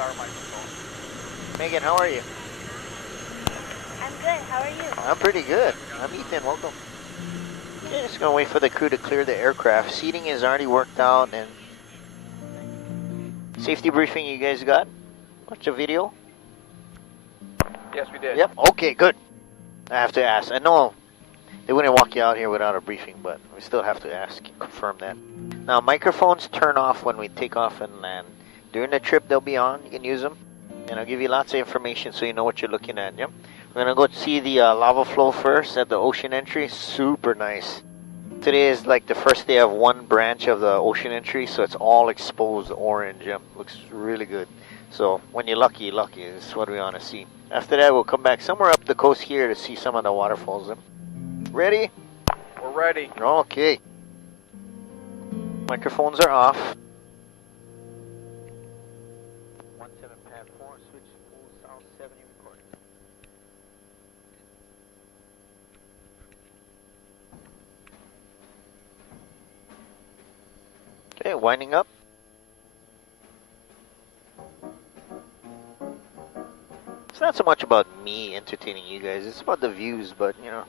our microphone. Megan, how are you? I'm good. How are you? I'm pretty good. I'm Ethan. Welcome. Okay, just gonna wait for the crew to clear the aircraft. Seating is already worked out, and safety briefing you guys got? Watch the video? Yes, we did. Yep. Okay, good. I have to ask. I know they wouldn't walk you out here without a briefing, but we still have to ask and confirm that. Now, microphones turn off when we take off and land. During the trip, they'll be on. You can use them. And I'll give you lots of information so you know what you're looking at. Yep. We're going to go see the lava flow first at the ocean entry. Super nice. Today is like the first day of one branch of the ocean entry, so it's all exposed orange. Yep. Looks really good. So when you're lucky, you're lucky. This is what we want to see. After that, we'll come back somewhere up the coast here to see some of the waterfalls. Yep. Ready? We're ready. Okay. Microphones are off. 17 pad 4, switch full sound 70 recording. Okay, winding up. It's not so much about me entertaining you guys, it's about the views, but you know,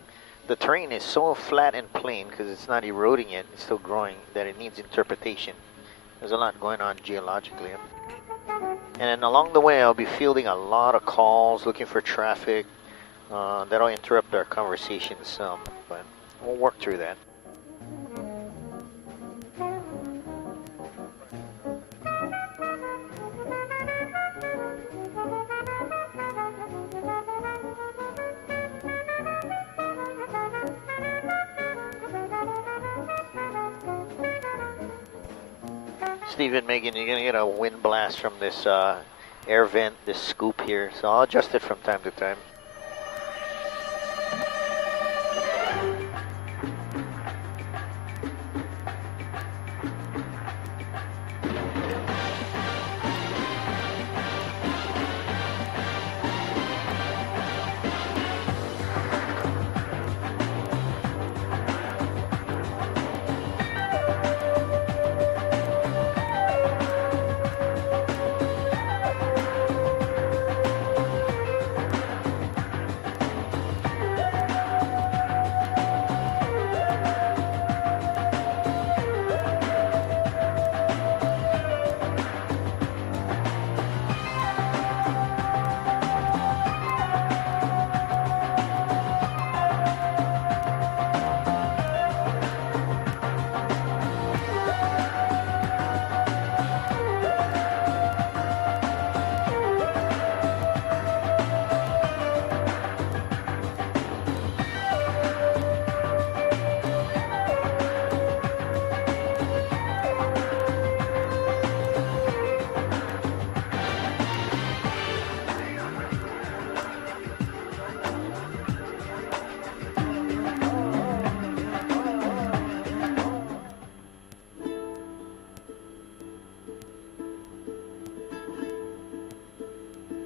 the terrain is so flat and plain because it's not eroding yet, it's still growing, that it needs interpretation. There's a lot going on geologically. And then along the way, I'll be fielding a lot of calls, looking for traffic. That'll interrupt our conversation some, but we'll work through that. Steve and Megan, you're going to get a wind blast from this air vent, this scoop here, so I'll adjust it from time to time.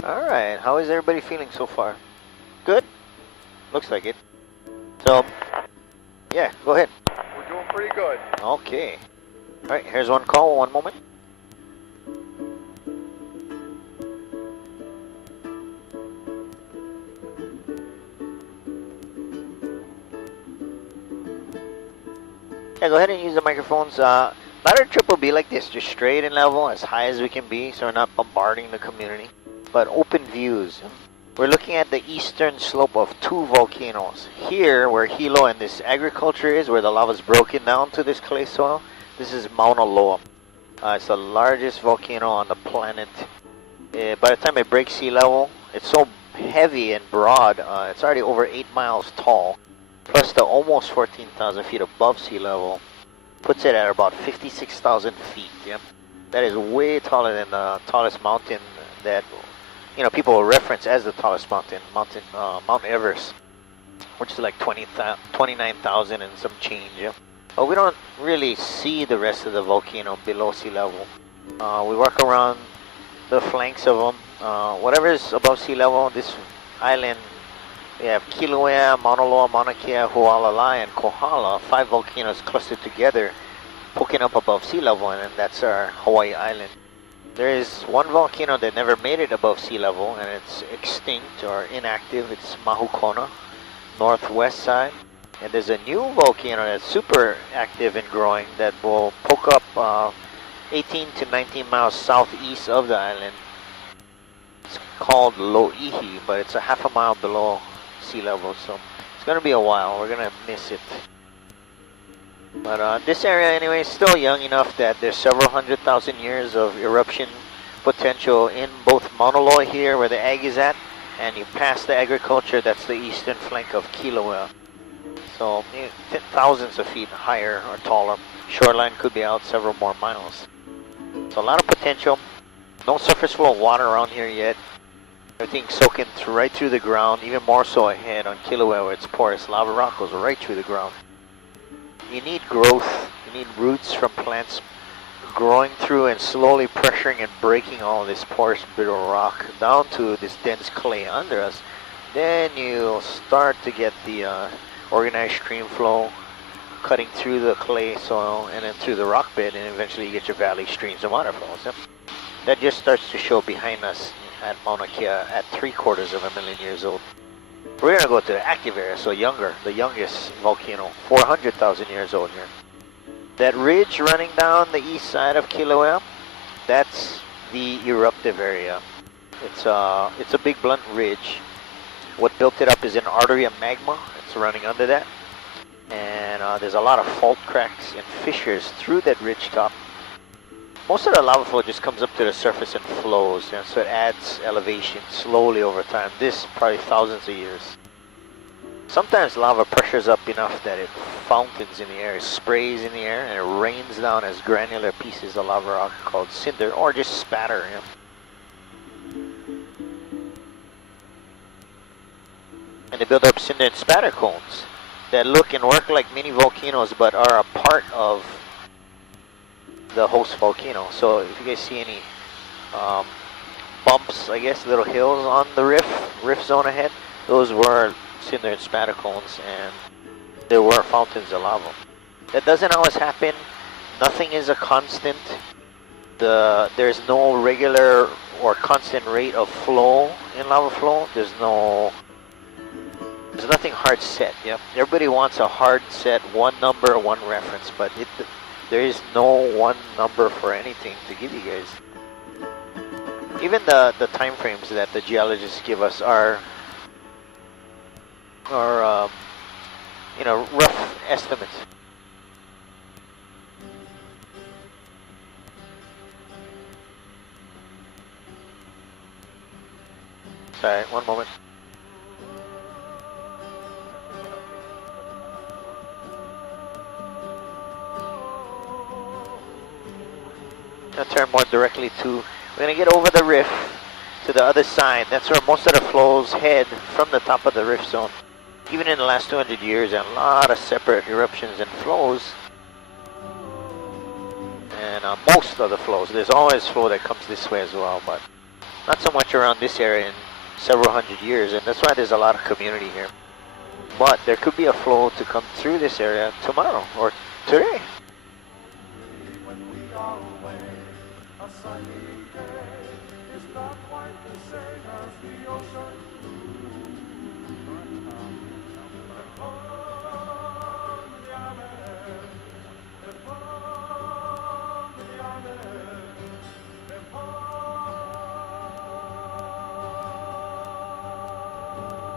Alright, how is everybody feeling so far? Good? Looks like it. So, yeah, go ahead. We're doing pretty good. Okay. Alright, here's one call, one moment. Yeah, go ahead and use the microphones. Ladder trip will be like this, just straight and level, as high as we can be, so we're not bombarding the community. But open views. We're looking at the eastern slope of two volcanoes. Here, where Hilo and this agriculture is, where the lava's broken down to this clay soil, this is Mauna Loa. It's the largest volcano on the planet. By the time it breaks sea level, it's so heavy and broad, it's already over 8 miles tall. Plus the almost 14,000 feet above sea level puts it at about 56,000 feet. Yep. That is way taller than the tallest mountain that, you know, people will reference as the tallest mountain, Mount Everest, which is like 29,000 and some change. Yeah? But we don't really see the rest of the volcano below sea level. We walk around the flanks of them. Whatever is above sea level, this island, we have Kilauea, Mauna Loa, Mauna Kea, Hualalai, and Kohala, 5 volcanoes clustered together, poking up above sea level, and that's our Hawaii island. There is one volcano that never made it above sea level, and it's extinct or inactive. It's Mahukona, northwest side. And there's a new volcano that's super active and growing that will poke up 18 to 19 miles southeast of the island. It's called Loihi, but it's a half a mile below sea level, so it's going to be a while. We're going to miss it. But this area anyway is still young enough that there's several 100,000 years of eruption potential in both Mauna Loa here where the ag is at, and you pass the agriculture, that's the eastern flank of Kilauea. So thousands of feet higher or taller. Shoreline could be out several more miles. So a lot of potential. No surface flow water around here yet. Everything's soaking right through the ground, even more so ahead on Kilauea where it's porous. Lava rock goes right through the ground. You need growth, you need roots from plants growing through and slowly pressuring and breaking all this porous brittle rock down to this dense clay under us. Then you'll start to get the organized stream flow cutting through the clay soil and then through the rock bed, and eventually you get your valley streams and waterfalls. Yep. That just starts to show behind us at Mauna Kea at 750,000 years old. We're going to go to the active area, so younger, the youngest volcano, 400,000 years old here. That ridge running down the east side of Kilauea, that's the eruptive area. It's a big blunt ridge. What built it up is an artery of magma. It's running under that. And there's a lot of fault cracks and fissures through that ridge top. Most of the lava flow just comes up to the surface and flows, and so it adds elevation slowly over time. This probably thousands of years. Sometimes lava pressures up enough that it fountains in the air, it sprays in the air, and it rains down as granular pieces of lava rock called cinder, or just spatter. And they build up cinder and spatter cones that look and work like mini volcanoes, but are a part of the host volcano. So if you guys see any bumps, I guess, little hills on the rift zone ahead, those were cinder and spatter cones, and there were fountains of lava. That doesn't always happen. Nothing is a constant. There's no regular or constant rate of flow in lava flow. There's nothing hard set. Yep. Everybody wants a hard set, one number, one reference, but there is no one number for anything to give you guys. Even the time frames that the geologists give us are rough estimates. Sorry, one moment. I'll turn more directly to, we're going to get over the rift to the other side. That's where most of the flows head from the top of the rift zone. Even in the last 200 years, and a lot of separate eruptions and flows. And most of the flows, there's always flow that comes this way as well, but not so much around this area in several hundred years, and that's why there's a lot of community here. But there could be a flow to come through this area tomorrow or today.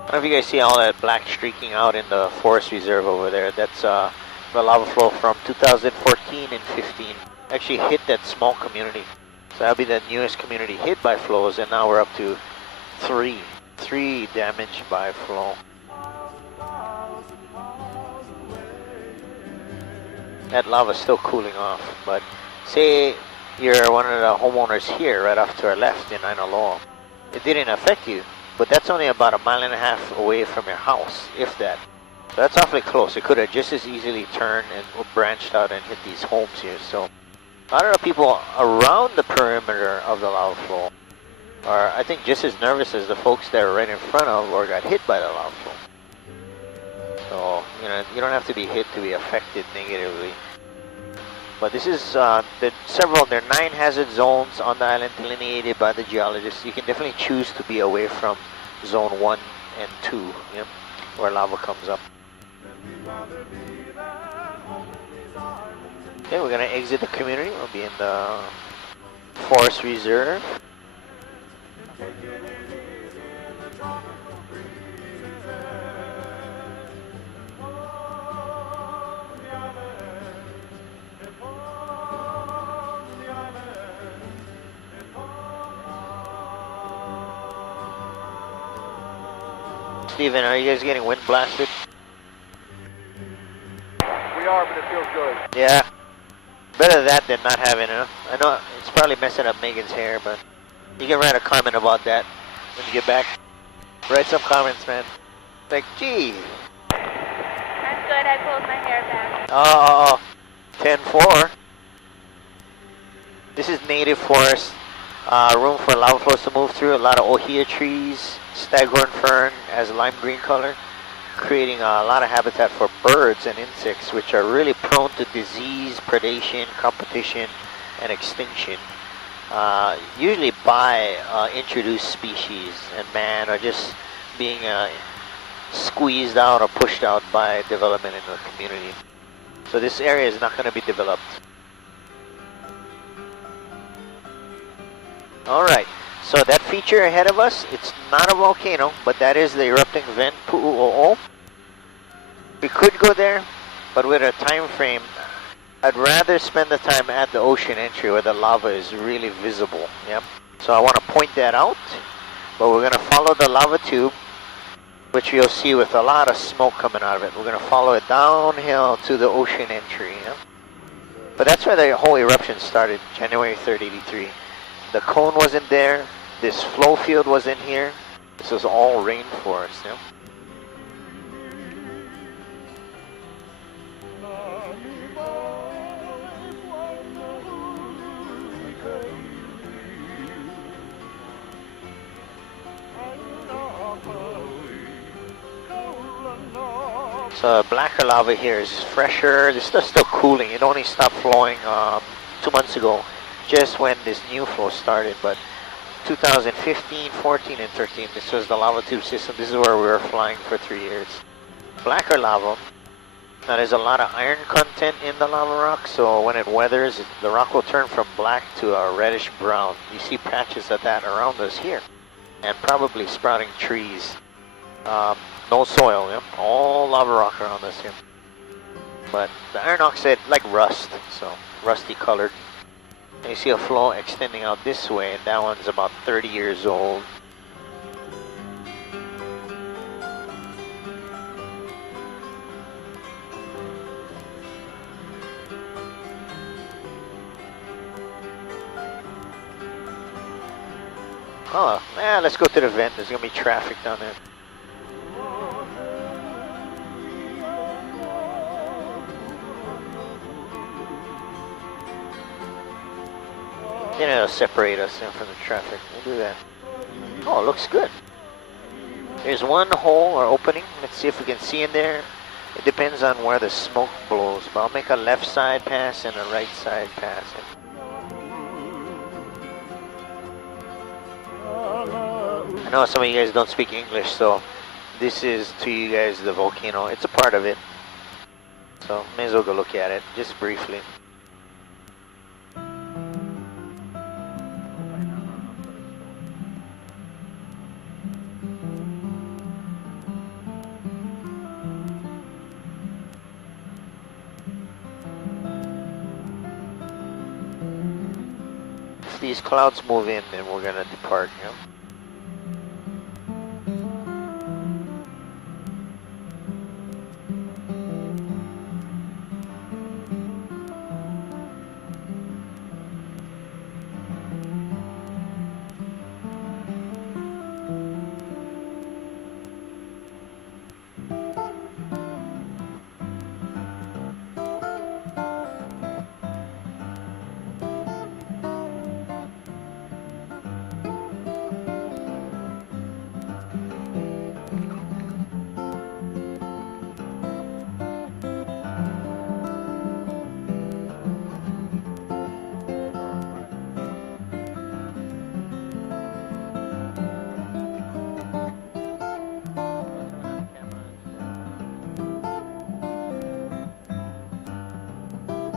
I don't know if you guys see all that black streaking out in the forest reserve over there. That's the lava flow from 2014 and 15. Actually hit that small community. So that'll be the newest community hit by flows, and now we're up to three damaged by flow. That lava's still cooling off, but say you're one of the homeowners here right off to our left in Aina Loa. It didn't affect you, but that's only about 1.5 miles away from your house, if that. So that's awfully close. It could have just as easily turned and branched out and hit these homes here. So a lot of the people around the perimeter of the lava flow are, I think, just as nervous as the folks that are right in front of or got hit by the lava flow. So, you don't have to be hit to be affected negatively. But this is there are 9 hazard zones on the island delineated by the geologists. You can definitely choose to be away from zone 1 and 2, yep, where lava comes up. Okay, we're gonna exit the community. We'll be in the forest reserve. Steven, are you guys getting wind blasted? We are, but it feels good. Yeah. Better that than not having it. I know it's probably messing up Megan's hair, but you can write a comment about that when you get back. Write some comments, man. Like, gee. I'm good. I pulled my hair back. Oh, 10-4. This is native forest. Room for lava flows to move through. A lot of ohia trees, staghorn fern as lime green color, creating a lot of habitat for birds and insects, which are really prone to disease, predation, competition, and extinction. Usually by introduced species, and man are just being squeezed out or pushed out by development in the community. So this area is not going to be developed. Alright, so that feature ahead of us, it's not a volcano, but that is the erupting vent Pu'u'o'o. We could go there, but with a time frame, I'd rather spend the time at the ocean entry where the lava is really visible. Yep. So I want to point that out, but we're going to follow the lava tube, which you'll see with a lot of smoke coming out of it. We're going to follow it downhill to the ocean entry. Yep. But that's where the whole eruption started, January 3rd, 83. The cone wasn't there. This flow field was in here. This was all rainforest. Yeah? So blacker lava here is fresher. This stuff's still cooling. It only stopped flowing 2 months ago, just when this new flow started. But 2015, 14, and 13, this was the lava tube system. This is where we were flying for 3 years. Blacker lava. Now there's a lot of iron content in the lava rock, so when it weathers, the rock will turn from black to a reddish brown. You see patches of that around us here, and probably sprouting trees. No soil, yeah? All lava rock around us here. But the iron oxide, like rust, so rusty colored. And you see a flow extending out this way, and that one's about 30 years old. Oh, yeah, let's go to the vent. There's gonna be traffic down there. Then it'll separate us from the traffic. We'll do that. Oh, it looks good. There's one hole or opening. Let's see if we can see in there. It depends on where the smoke blows, but I'll make a left side pass and a right side pass. I know some of you guys don't speak English, so this is to you guys the volcano. It's a part of it. So may as well go look at it, just briefly. If these clouds move in, then we're gonna depart, you know?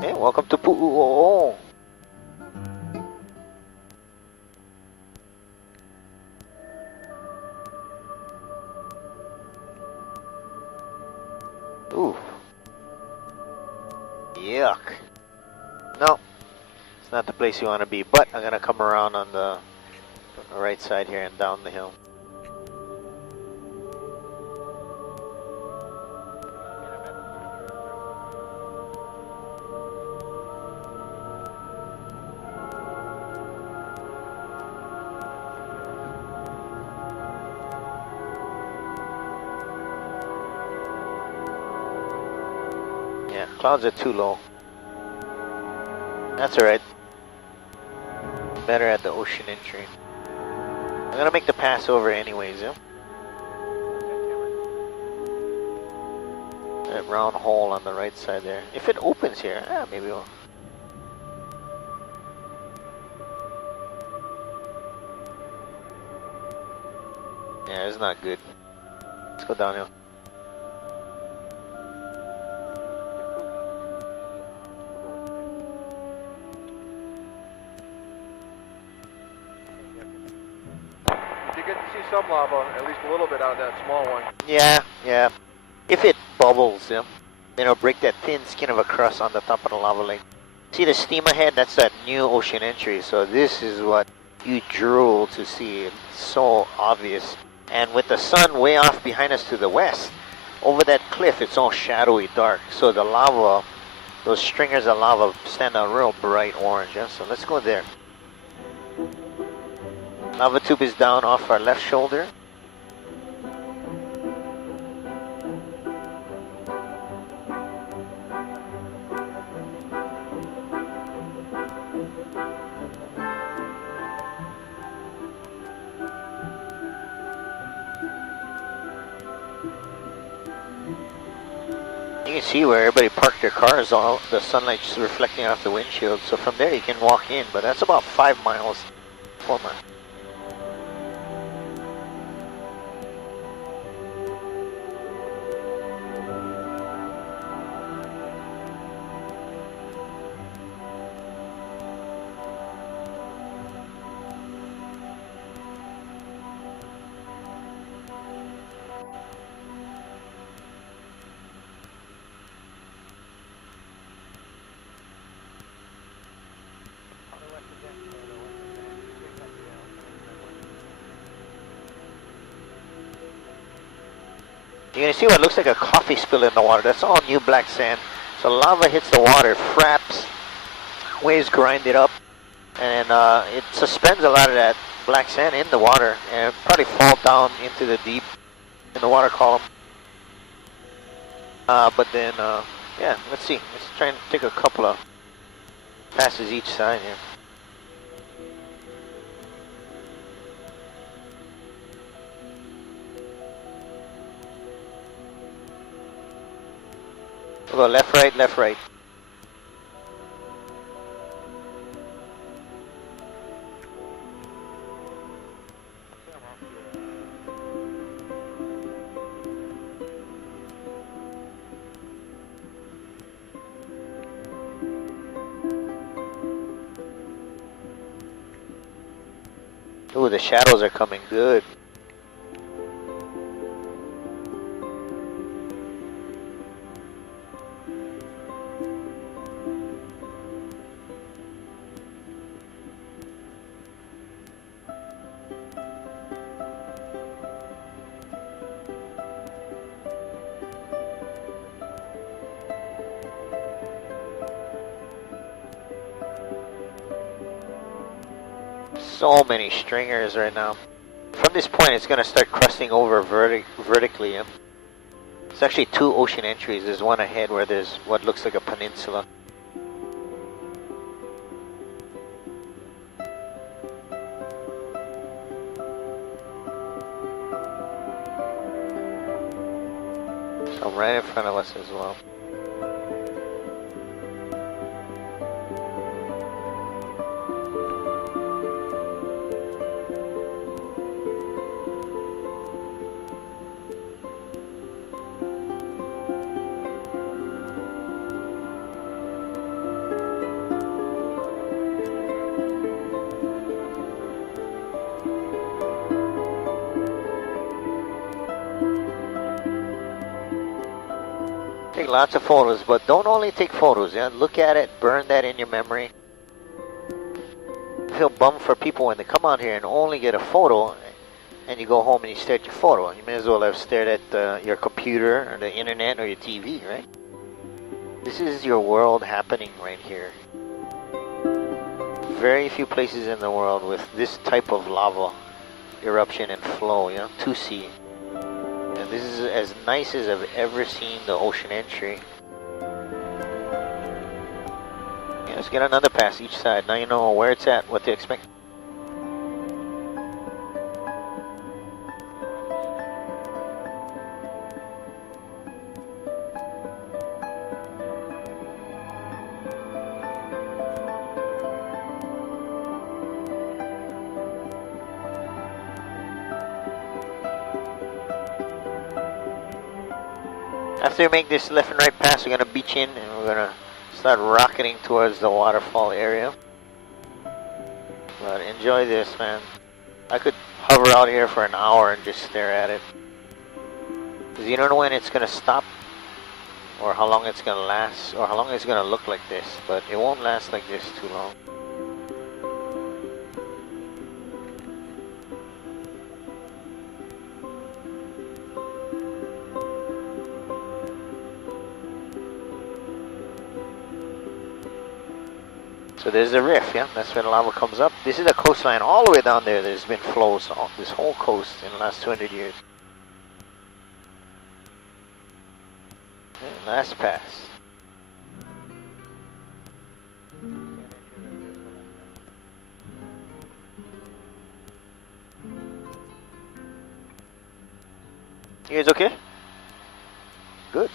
Hey, welcome to Pu'u'o'o. Ooh. Yuck. No, it's not the place you want to be, but I'm going to come around on the right side here and down the hill. Yeah, clouds are too low. That's alright. Better at the ocean entry. I'm gonna make the pass over anyways, yeah? That round hole on the right side there. If it opens here, maybe we'll... Yeah, it's not good. Let's go downhill. You get to see some lava, at least a little bit out of that small one. Yeah. If it bubbles, yeah, then it'll break that thin skin of a crust on the top of the lava lake. See the steam ahead? That's that new ocean entry. So this is what you drool to see. It's so obvious. And with the sun way off behind us to the west, over that cliff, it's all shadowy dark. So the lava, those stringers of lava stand out real bright orange. Yeah? So let's go there. Lava tube is down off our left shoulder. You can see where everybody parked their cars, all the sunlight just reflecting off the windshield. So from there you can walk in, but that's about 5 miles, 4 miles. You're going to see what looks like a coffee spill in the water. That's all new black sand. So lava hits the water, fraps, waves grind it up, and it suspends a lot of that black sand in the water and probably fall down into the deep in the water column. But then, yeah, let's see. Let's try and take a couple of passes each side here. We'll go left, right, left, right. Ooh, the shadows are coming good. So many stringers right now. From this point, it's going to start crusting over vertically. It's actually 2 ocean entries. There's one ahead where there's what looks like a peninsula. So right in front of us as well. lots of photos, but don't only take photos. Yeah, look at it, burn that in your memory. I feel bummed for people when they come out here and only get a photo, and you go home and you stare at your photo. You may as well have stared at your computer or the internet or your TV, right? This is your world happening right here. Very few places in the world with this type of lava eruption and flow, you know, to see. And this is as nice as I've ever seen the ocean entry. Yeah, let's get another pass each side. Now you know where it's at, what to expect. After we make this left and right pass, we're going to beach in and we're going to start rocketing towards the waterfall area. But enjoy this, man. I could hover out here for an hour and just stare at it. Because you don't know when it's going to stop, or how long it's going to last, or how long it's going to look like this. But it won't last like this too long. So there's the rift, yeah? That's where the lava comes up. This is the coastline all the way down there. There's been flows on this whole coast in the last 200 years. And last pass. You guys okay? Good.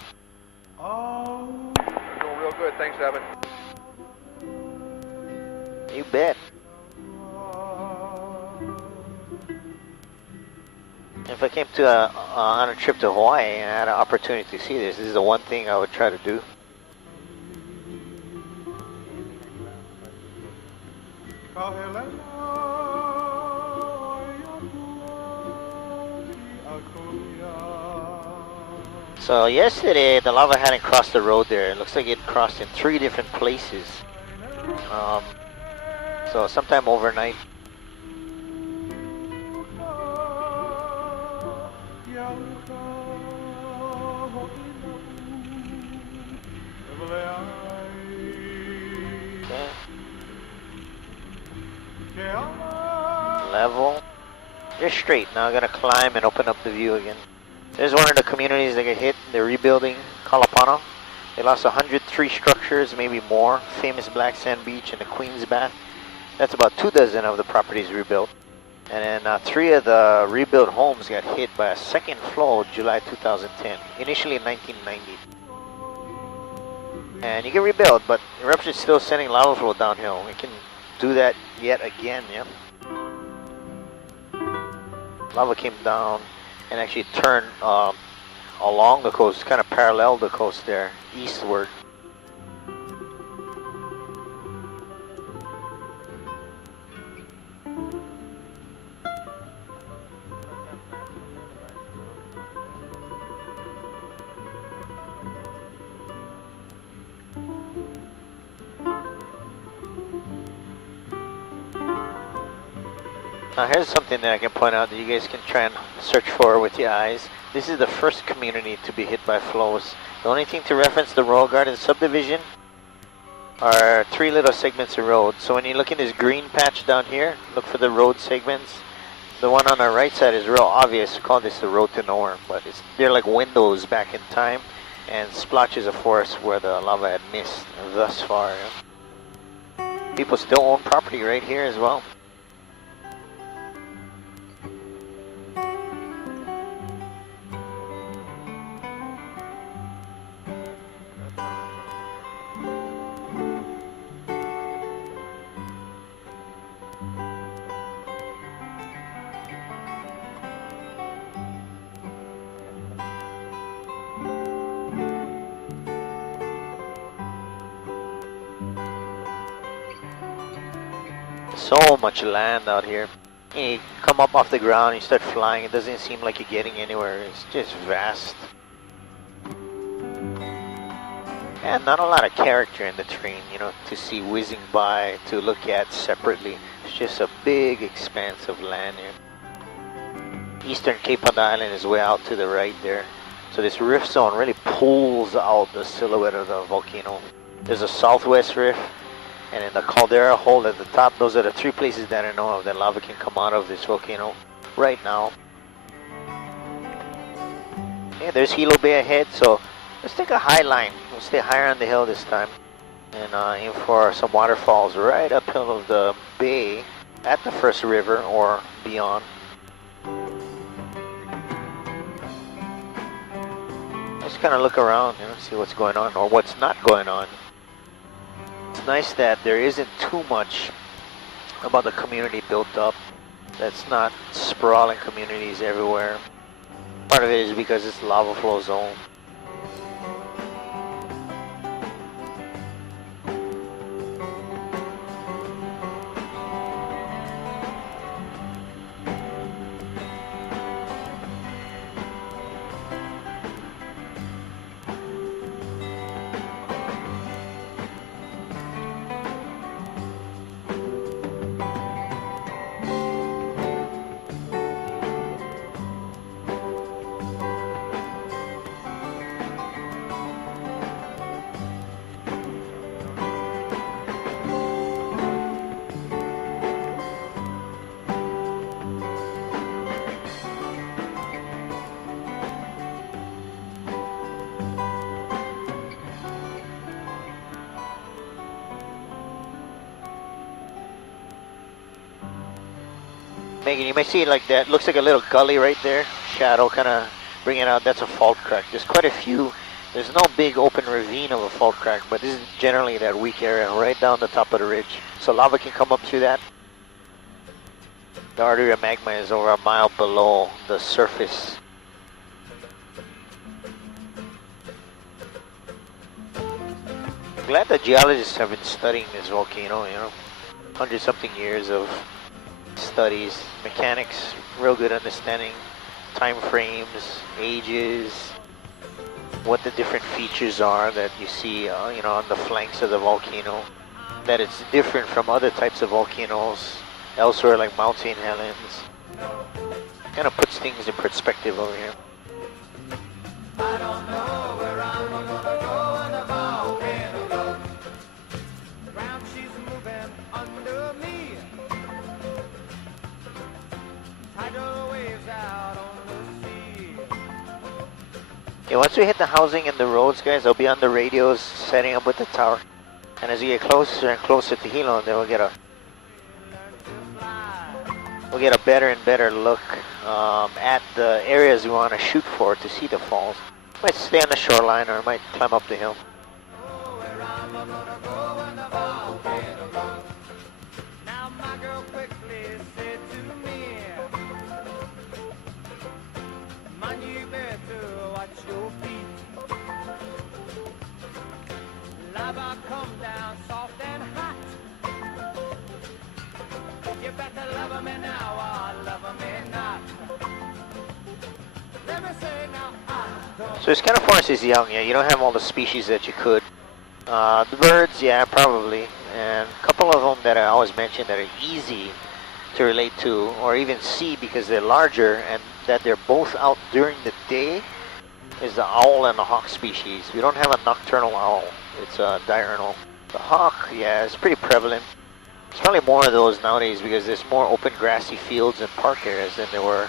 Doing real good, thanks, Evan. You bet. If I came to on a trip to Hawaii and I had an opportunity to see this, this is the one thing I would try to do. So yesterday the lava hadn't crossed the road there. It looks like it crossed in 3 different places. So sometime overnight. Okay. Level. Just straight. Now I'm gonna climb and open up the view again. There's one of the communities that get hit. They're rebuilding Kalapana. They lost 103 structures, maybe more. Famous black sand beach and the Queen's Bath. That's about 24 of the properties rebuilt. And then 3 of the rebuilt homes got hit by a second flow July 2010, initially in 1990. And you can rebuild, but eruption is still sending lava flow downhill. We can do that yet again, yeah? Lava came down and actually turned along the coast, kind of parallel the coast there, eastward. Now here's something that I can point out that you guys can try and search for with your eyes. This is the first community to be hit by flows. The only thing to reference the Royal Garden subdivision are 3 little segments of road. So when you look in this green patch down here, look for the road segments. The one on the right side is real obvious. We call this the road to nowhere, but they're like windows back in time and splotches of forest where the lava had missed thus far. Yeah? People still own property right here as well. So much land out here. You come up off the ground, you start flying, it doesn't seem like you're getting anywhere. It's just vast. And not a lot of character in the terrain, you know, to see whizzing by, to look at separately. It's just a big expanse of land here. Eastern Cape Cod Island is way out to the right there. So this rift zone really pulls out the silhouette of the volcano. There's a southwest rift, and in the caldera hole at the top, those are the three places that I know of that lava can come out of this volcano right now. Yeah, there's Hilo Bay ahead, so let's take a high line. We'll stay higher on the hill this time and aim for some waterfalls right uphill of the bay at the first river or beyond. Just kind of look around, you know, see what's going on or what's not going on. It's nice that there isn't too much about the community built up. That's not sprawling communities everywhere. Part of it is because it's lava flow zone. Megan, you may see it like that. Looks like a little gully right there. Shadow kind of bringing out. That's a fault crack. There's quite a few. There's no big open ravine of a fault crack, but this is generally that weak area right down the top of the ridge. So lava can come up through that. The artery of magma is over a mile below the surface. Glad the geologists have been studying this volcano, you know. 100-something years of studies, mechanics, real good understanding, time frames, ages, what the different features are that you see, you know, on the flanks of the volcano. That it's different from other types of volcanoes elsewhere, like Mount St. Helens. Kind of puts things in perspective over here. I don't know where I'm gonna go when the volcano goes. The ground she's moving under me. Tidal waves out on the sea. Okay, once we hit the housing and the roads, guys, I'll be on the radios setting up with the tower. And as we get closer and closer to Hilo, then we'll get a better and better look at the areas we want to shoot for to see the falls. Might stay on the shoreline or might climb up the hill. Now my girl quickly said to me, man, you better watch your feet. Lava come down soft and hot. You better love me now or love me not. Let me say now, I don't. So this kind of forest is young, yeah. You don't have all the species that you could. The birds, yeah, probably. And a couple of them that I always mention that are easy to relate to or even see because they're larger and that they're both out during the day is the owl and the hawk species. We don't have a nocturnal owl. It's a diurnal. The hawk, yeah, it's pretty prevalent. There's probably more of those nowadays because there's more open grassy fields and park areas than there were.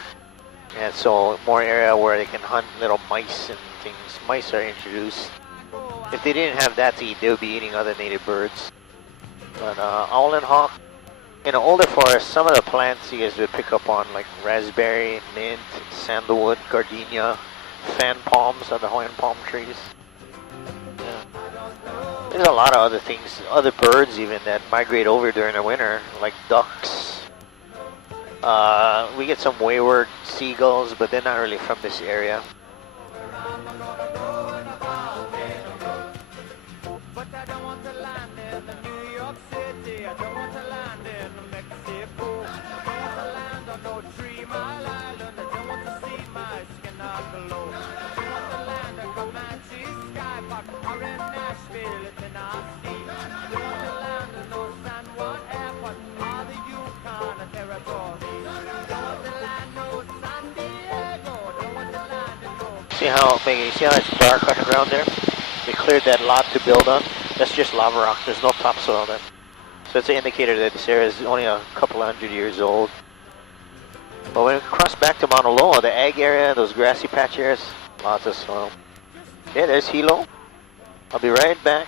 And so more area where they can hunt little mice and things. Mice are introduced. If they didn't have that to eat, they would be eating other native birds. But owl and hawk, in an older forest, some of the plants you guys would pick up on, like raspberry, mint, sandalwood, gardenia, fan palms are the Hawaiian palm trees. Yeah. There's a lot of other things, other birds even that migrate over during the winter, like ducks. We get some wayward seagulls, but they're not really from this area. But I don't want to land in New York City. I don't want to land in Mexico. I don't want to land on no 3 Mile Island. I don't want to see my skin aglow. I don't want to land in Comanche sky. York or in Nashville, Tennessee. Go to land of no San Juan Airport or the Yukon Territory. Go to land no San Diego. Go to land no. See how, Megan, you see how it's dark on the ground there? They cleared that lot to build on. That's just lava rock. There's no topsoil there. So it's an indicator that this area is only a couple 100 years old. But when we cross back to Mauna Loa, the ag area, those grassy patch areas, lots of soil. Yeah, there's Hilo. I'll be right back.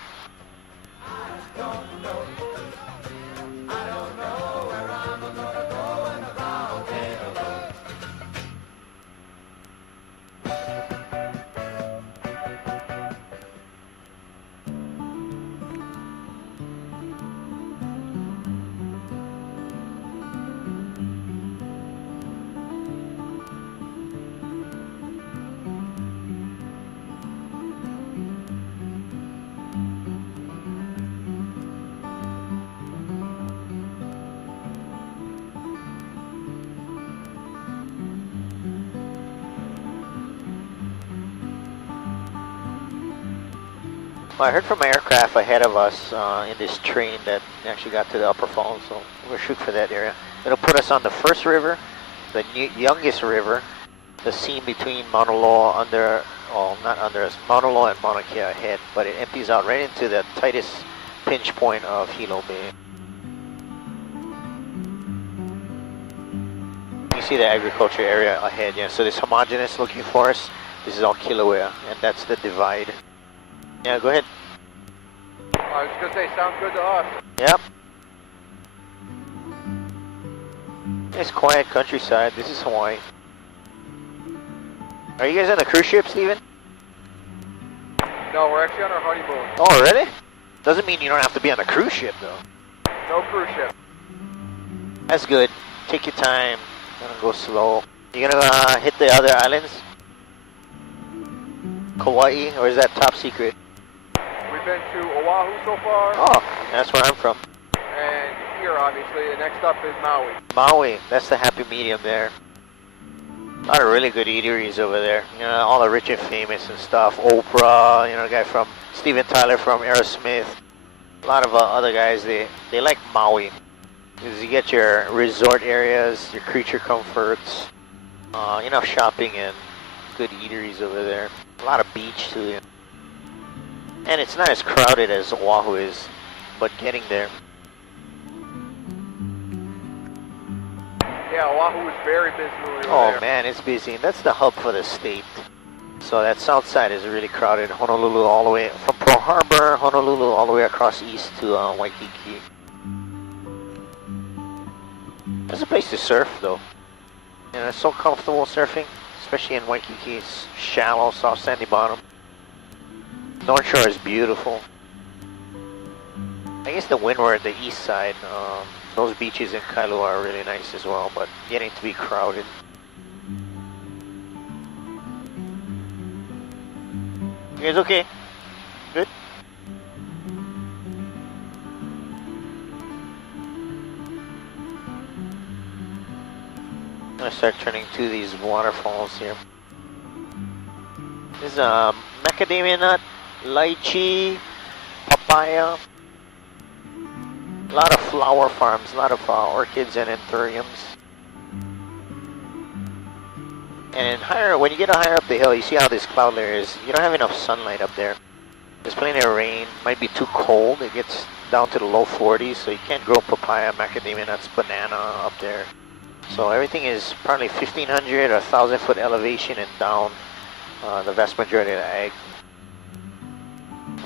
Well, I heard from an aircraft ahead of us in this train that actually got to the Upper Falls, so we'll shoot for that area. It'll put us on the first river, the youngest river, the seam between Mauna Loa under, well, not under us, Mauna Loa and Mauna Kea ahead, but it empties out right into the tightest pinch point of Hilo Bay. You see the agriculture area ahead, yeah, so this homogeneous looking forest, this is all Kilauea, and that's the divide. Yeah, go ahead. I was going to say, sounds good to us. Yep. It's quiet countryside. This is Hawaii. Are you guys on the cruise ship, Steven? No, we're actually on our honeymoon. Oh, really? Doesn't mean you don't have to be on a cruise ship, though. No cruise ship. That's good. Take your time. Go slow. You gonna hit the other islands? Kauai, or is that top secret? We've been to Oahu so far. Oh, that's where I'm from. And here, obviously. And next up is Maui. Maui, that's the happy medium there. A lot of really good eateries over there. You know, all the rich and famous and stuff. Oprah, you know, the guy from Steven Tyler from Aerosmith. A lot of other guys, they like Maui. Because you get your resort areas, your creature comforts, enough shopping and good eateries over there. A lot of beach too. And it's not as crowded as Oahu is, but getting there. Yeah, Oahu is very busy when we were Oh there. man, it's busy. And that's the hub for the state. So that south side is really crowded. Honolulu all the way from Pearl Harbor, Honolulu all the way across east to Waikiki. It's a place to surf though. And it's so comfortable surfing, especially in Waikiki. It's shallow, soft sandy bottom. North Shore is beautiful. I guess the windward, the east side, those beaches in Kailua are really nice as well, but getting to be crowded. You guys okay? Good? I'm gonna start turning to these waterfalls here. This is macadamia nut, lychee, papaya. A lot of flower farms, a lot of orchids and anthuriums. And higher, when you get higher up the hill, you see how this cloud layer is. You don't have enough sunlight up there. There's plenty of rain. Might be too cold. It gets down to the low 40s, so you can't grow papaya, macadamia nuts, banana up there. So everything is probably 1,500 or 1,000 foot elevation and down. The vast majority of the ag.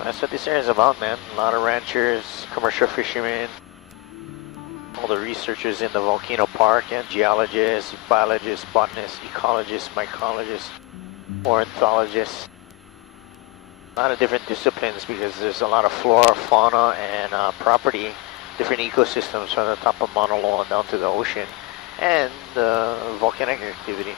That's what this area is about, man. A lot of ranchers, commercial fishermen, all the researchers in the volcano park, and geologists, biologists, botanists, ecologists, mycologists, ornithologists. A lot of different disciplines because there's a lot of flora, fauna, and property, different ecosystems from the top of Mauna Loa down to the ocean, and volcanic activity.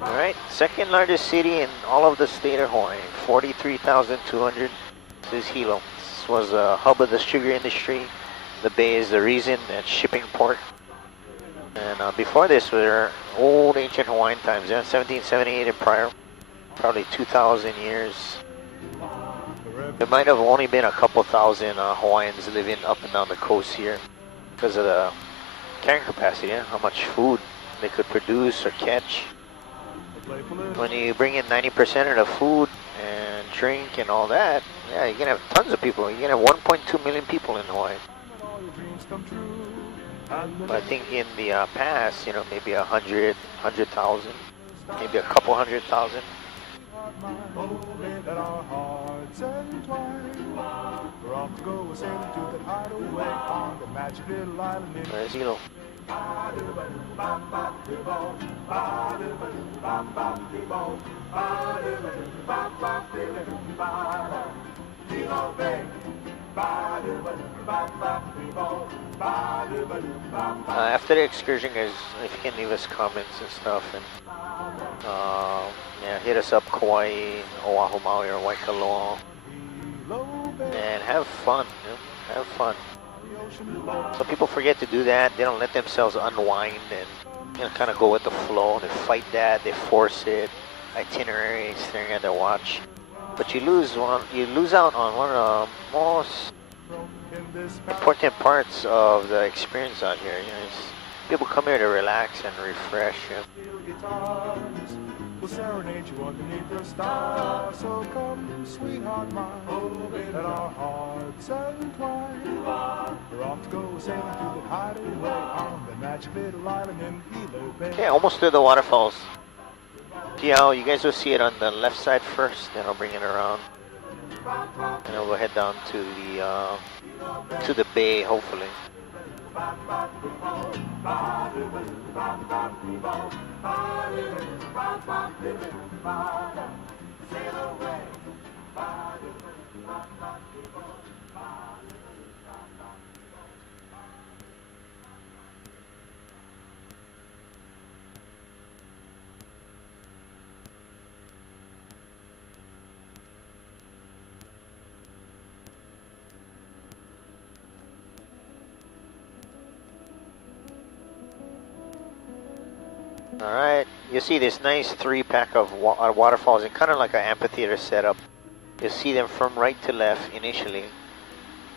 Alright, second largest city in all of the state of Hawaii, 43,200. This is Hilo. This was a hub of the sugar industry. The bay is the reason, that shipping port. And before this were old ancient Hawaiian times, yeah, 1778 and prior, probably 2,000 years. There might have only been a couple thousand Hawaiians living up and down the coast here because of the carrying capacity, yeah, how much food they could produce or catch. When you bring in 90% of the food and drink and all that, yeah, you're gonna have tons of people. You're gonna have 1.2 million people in Hawaii. But I think in the past, you know, maybe 100,000, maybe a couple 100,000. There's Hilo. After the excursion, guys, if you can leave us comments and stuff, and yeah, hit us up, Kauai, Oahu, Maui, or Waikoloa, and have fun, you know? Have fun. Some people forget to do that. They don't let themselves unwind and, you know, kind of go with the flow. They fight that. They force it. Itinerary, staring at their watch. But you lose out on one of the most important parts of the experience out here. You know, people come here to relax and refresh. You know? We'll serenade you underneath the stars. So come, sweetheart mine, let our hearts entwine. We're off to go sailing to the hideaway on the magic little island in Hilo Bay. Okay, almost through the waterfalls. See how you guys will see it on the left side first, then I'll bring it around, and then we'll head down to the bay, hopefully. Alright, you see this nice 3-pack of waterfalls and kind of like an amphitheater setup. You see them from right to left initially.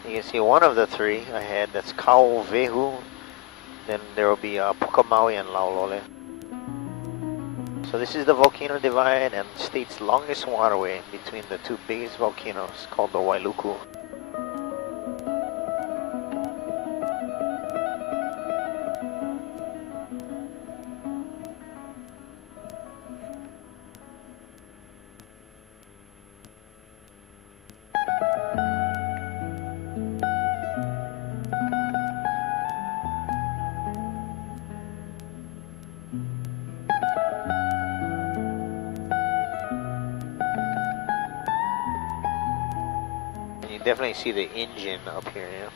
You can see one of the 3 ahead, that's Kauvehu. Then there will be Pukamau and Laulole. So this is the volcano divide and the state's longest waterway between the 2 biggest volcanoes called the Wailuku. You definitely see the engine up here, yeah,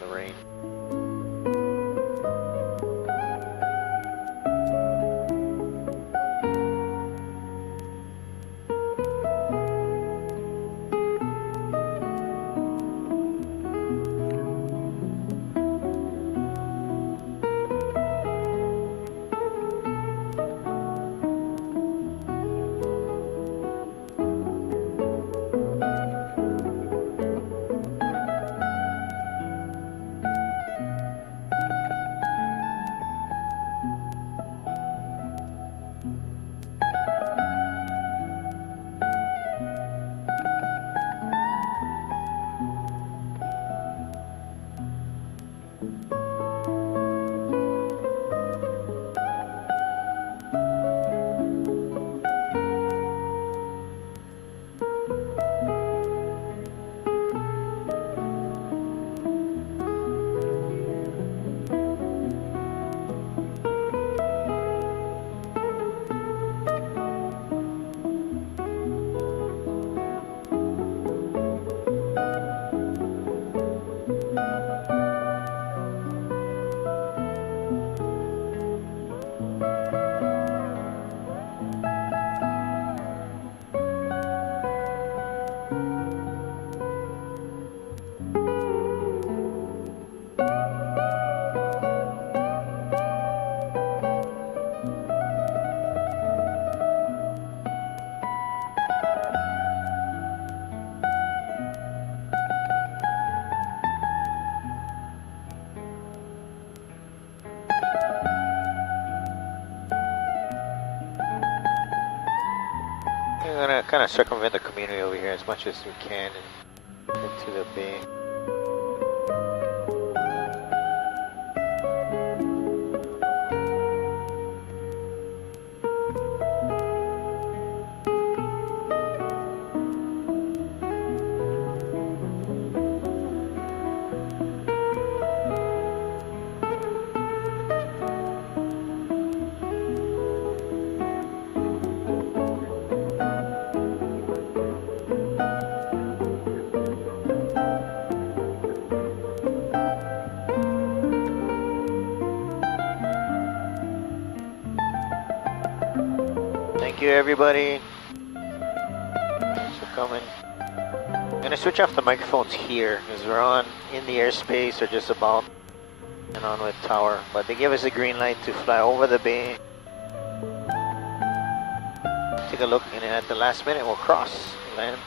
the rain. We're gonna kind of circumvent the community over here as much as we can and into the bay. Thank you, everybody. Thanks for coming. I'm gonna switch off the microphones here because we're on in the airspace or just about and on with tower. But they gave us a green light to fly over the bay. Take a look, and then at the last minute we'll cross land.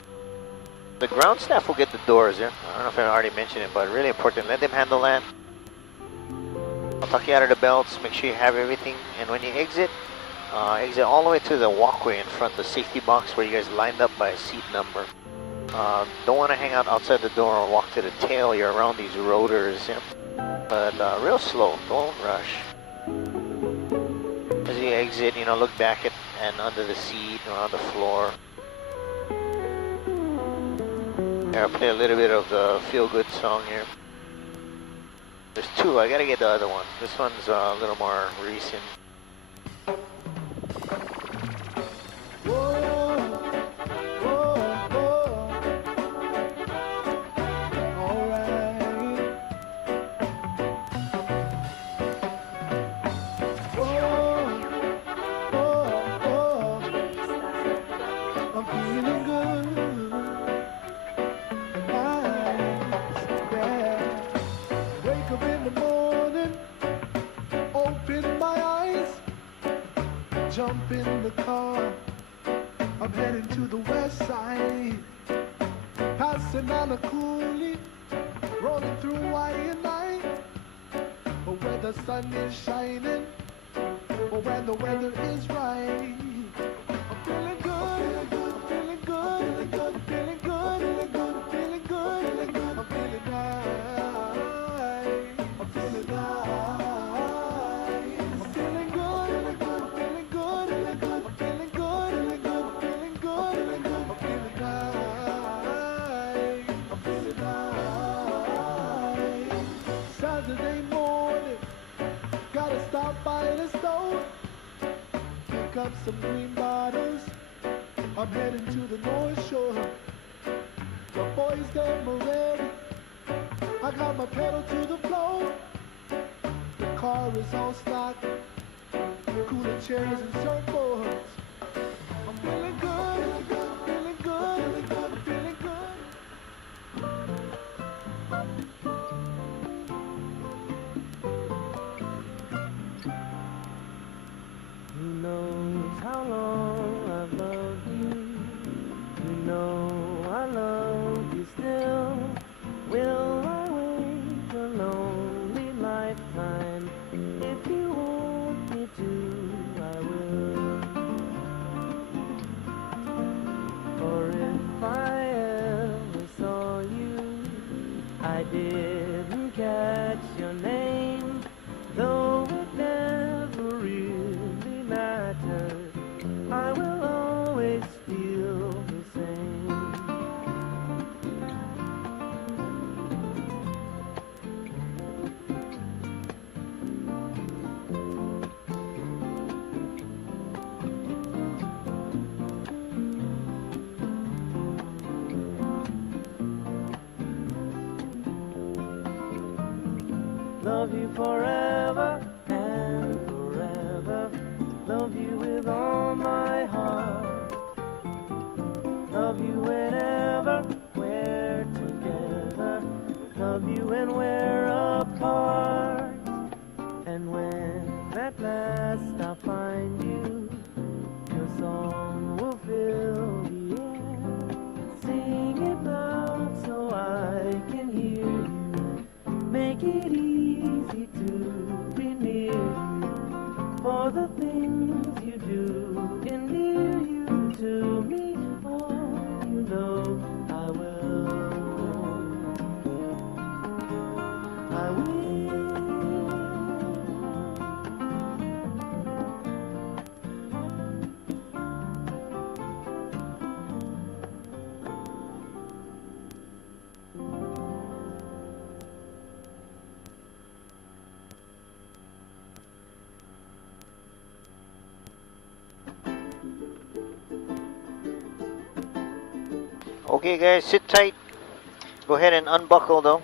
The ground staff will get the doors. Yeah, I don't know if I already mentioned it, but really important. Let them handle that. I'll tuck you out of the belts. Make sure you have everything. And when you exit. Exit all the way to the walkway in front, the safety box where you guys lined up by seat number. Don't want to hang out outside the door or walk to the tail. You're around these rotors, yeah? But real slow, don't rush. As you exit, you know, look back at and under the seat or on the floor. Here, I'll play a little bit of the feel-good song here. There's two, I gotta get the other one. This one's a little more recent. Jump in the car, I'm heading to the west side. Passing on a coolie, rolling through white night. But where the sun is shining, or when the weather is right. I'm feeling good, feeling good, feeling good, feeling good, feeling good, feeling good, feeling good. I'm feeling right, I'm feeling right. By the stove, pick up some green bottles. I'm heading to the North Shore. The boys, them are ready. I got my pedal to the floor. The car is all stocked, cooler chairs and surfboards. I'm feeling good, feeling good, feeling good, feeling good. Who knows how long I've loved you? You know I love you still. Will I wait a lonely lifetime? If you want me to, I will. For if I ever saw you, I didn't catch your name, though it never really mattered. I will always feel the same. Love you forever and forever. Love you with all my heart. Love you whenever we're together. Love you when we're apart. And when at last I find you, your song will fill the air. Sing it loud so I can hear you. Make it easy to be near you. For the things you do endear you to me. Okay guys, sit tight. Go ahead and unbuckle though.